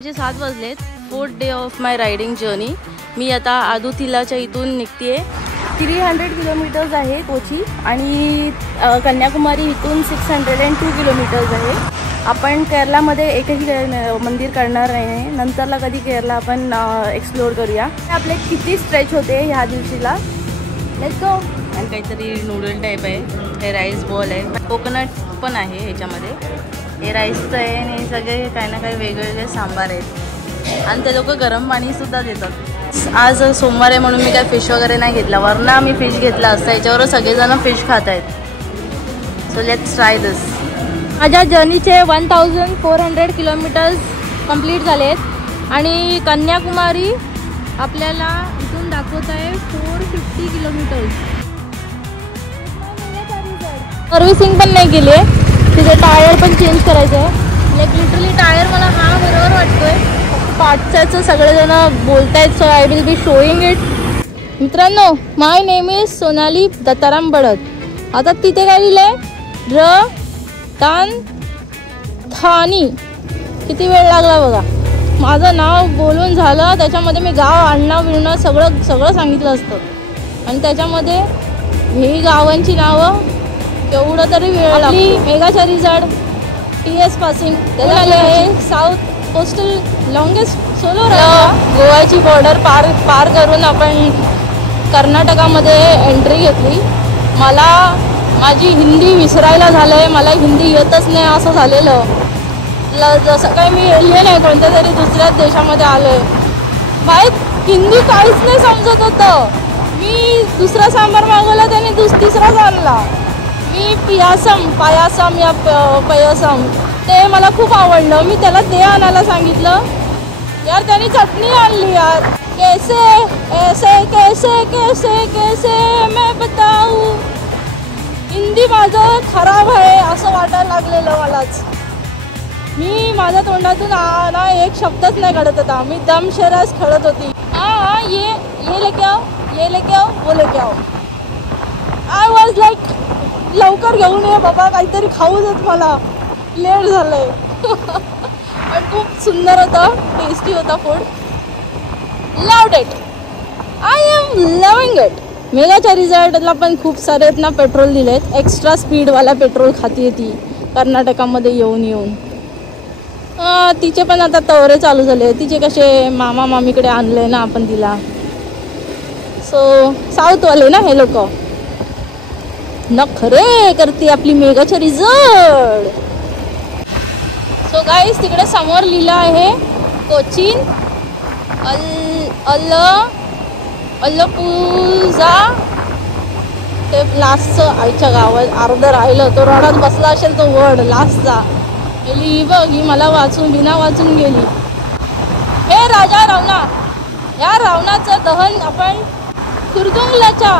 म्हणजे 7 वाजलेत. 4th day of my riding journey. मी आता आदुथिलाच्या इथून निघते. 300 किलोमीटर्स आहे कोची आणि कन्याकुमारी इथून 602 किलोमीटर्स आहे. आपण केरलामध्ये एकही मंदिर करणार नाही. नंतरला कधी केरला आपण एक्सप्लोर करूया. आपले किती स्ट्रेच होते ह्या दिवशीला. Let's go. आणि काहीतरी नूडल टाईप आहे. हे राईस बॉल आहे. कोकोनट पण आहे ह्याच्यामध्ये. हे राईसचं आहे आणि सगळे काही ना काही वेगवेगळे सांबार आहेत आणि ते लोक गरम पाणीसुद्धा देतात. आज सोमवार आहे म्हणून मी काय फिश वगैरे नाही घेतला. वरनं आम्ही फिश घेतला असता. याच्यावर सगळेजण फिश खात आहेत. सो लेट्स ट्राय दिस. माझ्या जर्नीचे 1400 किलोमीटर्स कंप्लीट झाले आहेत आणि कन्याकुमारी आपल्याला इथून दाखवत आहे 450 किलोमीटर्स. सर्व्हिसिंग पण नाही केली आहे. तिथे टायर पण चेंज करायचं आहे. लाईक लिटरली टायर मला हा बरोबर वाटतोय. पाठच्याचं सगळेजण बोलत आहेत. So I will be showing it. मित्रांनो, माय नेम इज सोनाली दत्ताराम बडद. आता तिथे काय लिहिलंय? थानी. किती वेळ लागला बघा. माझं नाव बोलून झालं. त्याच्यामध्ये मी गाव आणणं बिळणं सगळं सांगितलं असतं आणि त्याच्यामध्ये ही गावांची नावं एवढं तरी वेळ लागली. मेघाच्या रिझॉर्ट TS पासिंग त्याला आले आहे. साऊथ कोस्टल लॉंगेस्ट सोलो गोव्याची बॉर्डर पार करून आपण कर्नाटकामध्ये एंट्री घेतली. मला माझी हिंदी विसरायला झालं आहे. मला हिंदी येतच नाही असं झालेलं. जसं काही मी एलियन आहे कोणत्या तरी दुसऱ्याच देशामध्ये आलो आहे. माहीत हिंदी काहीच नाही समजत होतं. मी दुसरा सांबार मागवला त्याने तिसराच आणला. मी पायासम या पयसम ते मला खूप आवडलं. मी त्याला ते आणायला सांगितलं. यार त्याने चटणी आणली. यार कैसे ऐसे कैसे कैसे कैसे मैं बताऊ. हिंदी माझं खराब आहे असं वाटायला लागलेलं मलाच. मी माझ्या तोंडातून ना एक शब्दच नाही काढत होता. मी दमशरास खेळत होती. हाँ ये लेके आओ, ये लेके आओ, वो लेके आओ. आय वॉज लाईक लवकर घेऊन ये बाबा, काहीतरी खाऊ देत मला. लेट झालंय. पण खूप सुंदर होतं. टेस्टी होता food. Loved it. I am loving it. मेघाच्या रिझॉर्टला पण खूप सारे ना पेट्रोल दिलेत. एक्स्ट्रा स्पीडवाला पेट्रोल खाती ती कर्नाटकामध्ये येऊन तिचे पण आता तवरे चालू झाले. तिचे कसे मामा मामीकडे आणले ना आपण तिला. सो साऊथवाले ना हे लोक न खरे करते आपली मेघाच्या रिझॉर्ट. सो गाईस तिकडे समोर लिहिलं आहे कोचीन अल्लपुझा. ते लास्टचं आईच्या गावात अर्ध राहिलं. तो रडात बसला असेल तो वर्ड लास्टचा. ही मला बिना वाचून गेली. हे राजा रावणा. या रावणाचं दहन आपण कुर्दुंगलाच्या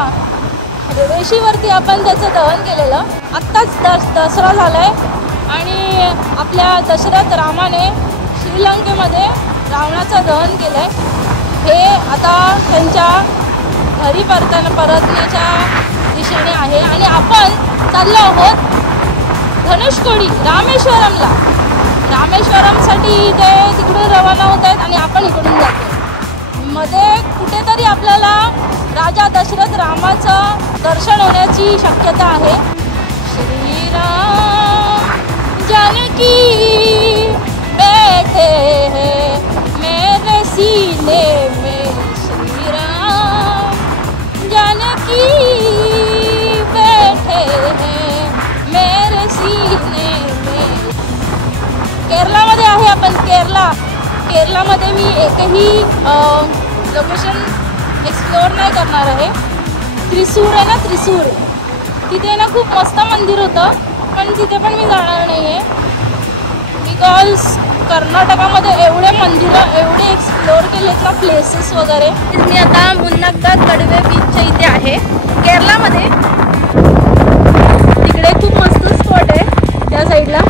रेशीवरती आपण त्याचं दहन केलेलं. आत्ताच दसरा झालाय आणि आपल्या दशरथ रामाने श्रीलंकेमध्ये रावणाचं दहन केलंय. हे आता त्यांच्या घरी परतण्याच्या दिशेने आहे आणि आपण चाललो आहोत धनुषकोडी रामेश्वरमला. रामेश्वरमसाठी ते तिकडून रवाना होत आहेत आणि आपण इकडून जातो. मध्ये कुठेतरी आपल्याला राजा दशरथ रामाचं दर्शन होण्याची शक्यता आहे. श्रीराम जानकी बैठे हैं मेरे सीने में. श्रीराम जानकी बैठे हैं मेरे सीने में. केरलामध्ये आहे आपण. केरलामध्ये मी एकही लोकेशन एक्सप्लोअर नाही करणार आहे. त्रिसूर आहे ना, त्रिसूर तिथे ना खूप मस्त मंदिर होतं पण तिथे पण मी जाणार नाही आहे. बिकॉज कर्नाटकामध्ये एवढे मंदिरं एवढे एक्सप्लोअर केलेत ना प्लेसेस वगैरे. मी आता मुन्नागदा कडवे बीचच्या इथे आहे केरलामध्ये. तिकडे खूप मस्त स्पॉट आहे त्या साईडला.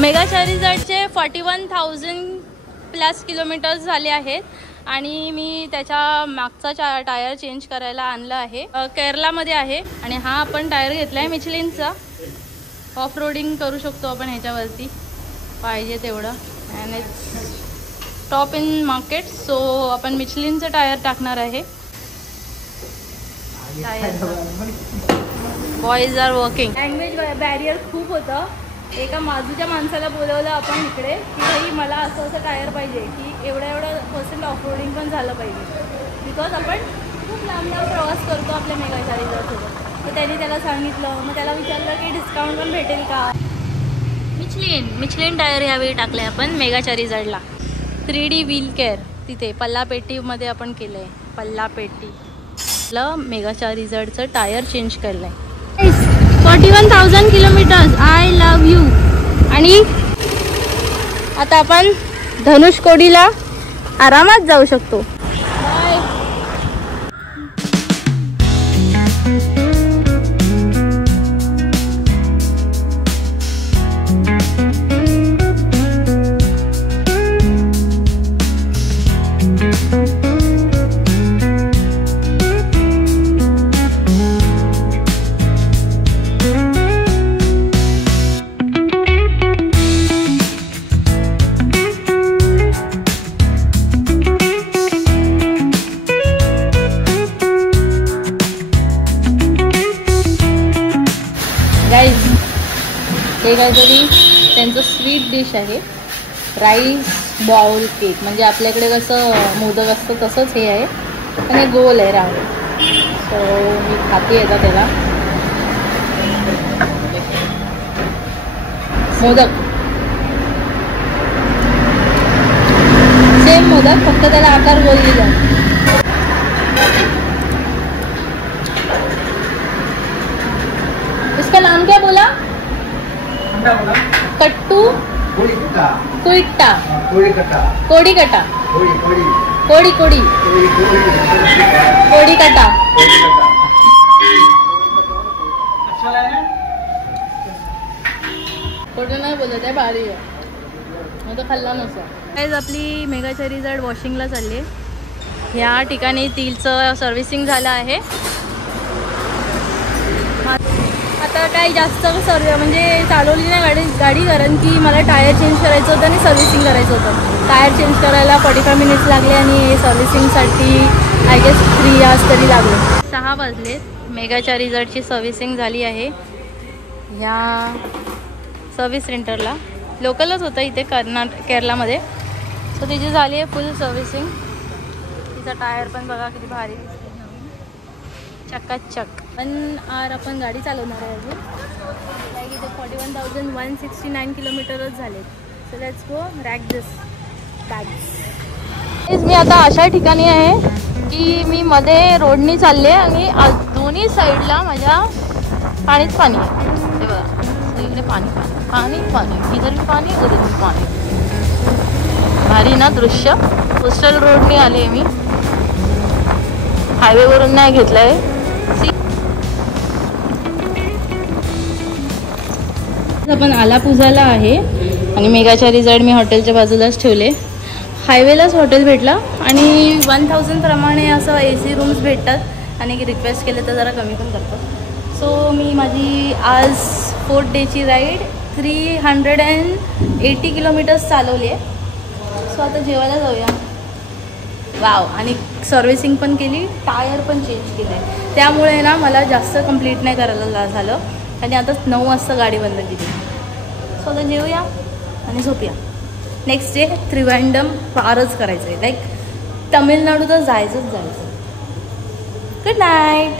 मेगा चारिझाडचे 41,000 प्लस किलोमीटर्स झाले आहेत आणि मी त्याच्या मागचा टायर चेंज करायला आणला आहे. केरलामध्ये आहे आणि हा आपण टायर घेतला आहे मिचलिनचा. ऑफ रोडिंग करू शकतो आपण ह्याच्यावरती पाहिजे तेवढं. And it's top in market. So आपण मिचलिनचं टायर टाकणार आहे. Boys are working. Language barrier खूप होतं. एका बाजूच्या माणसाला बोलवलं आपण इकडे की भाई मला असं असं टायर पाहिजे की एवढं पर्सेंट ऑफ रोडिंग पण झालं पाहिजे. बिकॉज आपण खूप लांब प्रवास करतो आपल्या मेगा चारिझाडसोबत. तर त्यांनी त्याला सांगितलं. मग त्याला विचारलं की डिस्काउंट पण भेटेल का. मिचलिन टायर यावेळी टाकले आपण मेगा चारिझाडला. 3D व्हील केअर तिथे पल्लापेटीमध्ये आपण केलं आहे. पल्लापेटीला मेगा चारिझाडचं टायर चेंज केलं आहे. 41,000 किलोमीटर्स. I love you. आणि आता आपण धनुषकोडीला आरामात जाऊ शकतो. बाय. हे काहीतरी त्यांचं स्वीट डिश आहे. Rice bowl cake. म्हणजे आपल्याकडे कसं मोदक असतं तसंच हे आहे आणि गोल आहे राऊंड. सो मी खाते येतं त्याला. मोदक सेम मोदक फक्त त्याला आकार गोल दिला. इसका नाम क्या बोला? कट्टू कुइट्टा. कोड़ी कटा. कोड़ी कटा. कोणी नाही बोलत आहे. भारी आहे. मग तो खाल्ला नसतो. आपली मेगा चारिझाड वॉशिंगला चालली आहे. ह्या ठिकाणी तिचं सर्व्हिसिंग झालं आहे. आता काही जास्त म्हणजे चालवली नाही गाडी कारण की मला टायर चेंज करायचं होतं आणि सर्व्हिसिंग करायचं होतं. टायर चेंज करायला 45 मिनिट्स लागले आणि सर्व्हिसिंगसाठी आय गेस 3 आवर्स तरी लागले. 6 वाजले. मेगा चारिझाडची सर्व्हिसिंग झाली आहे ह्या सर्व्हिस सेंटरला. लोकलच होतं इथे केरलामध्ये. सो तिची झाली आहे फुल सर्व्हिसिंग. तिचा टायर पण बघा किती भारी दिसते. चकाचक. 1 आवर आपण गाडी चालवणार आहे अजून. लाईक इथे 41,169 किलोमीटरच झाले. So let's go rack this bags. मी आता अशा ठिकाणी आहे की मी मध्ये रोडनी चालले आणि दोन्ही साईडला माझ्या पाणीच पाणी आहे. ते बघा सगळीकडे पाणी. इधर भी पाणी उधर भी पाणी. भारी ना दृश्य. कोस्टल रोडने आले मी. हायवेवरून नाही घेतलं आहे. आपण आलापुझाला आहे आणि मेगा चारिझाड मी हॉटेलच्या बाजूलाच ठेवले. हायवेलाच हॉटेल भेटला आणि 1,000 प्रमाणे असं AC रूम्स भेटतात आणि रिक्वेस्ट केले तर जरा कमी पण करतात. सो मी माझी आज 4th डेची राईड 380 किलोमीटर्स चालवली आहे. सो आता जेवायला जाऊया. वाव. आणि सर्व्हिसिंग पण केली. टायर पण चेंज केलं आहे. त्यामुळे ना मला जास्त कंप्लीट नाही करायला झालं आणि आता 9 वाजता गाडी बंद केली. सो आता जेवूया आणि झोपूया. नेक्स्ट डे त्रिवेंद्रम पारच करायचं आहे. लाईक तमिळनाडू तर जायचं. Good night.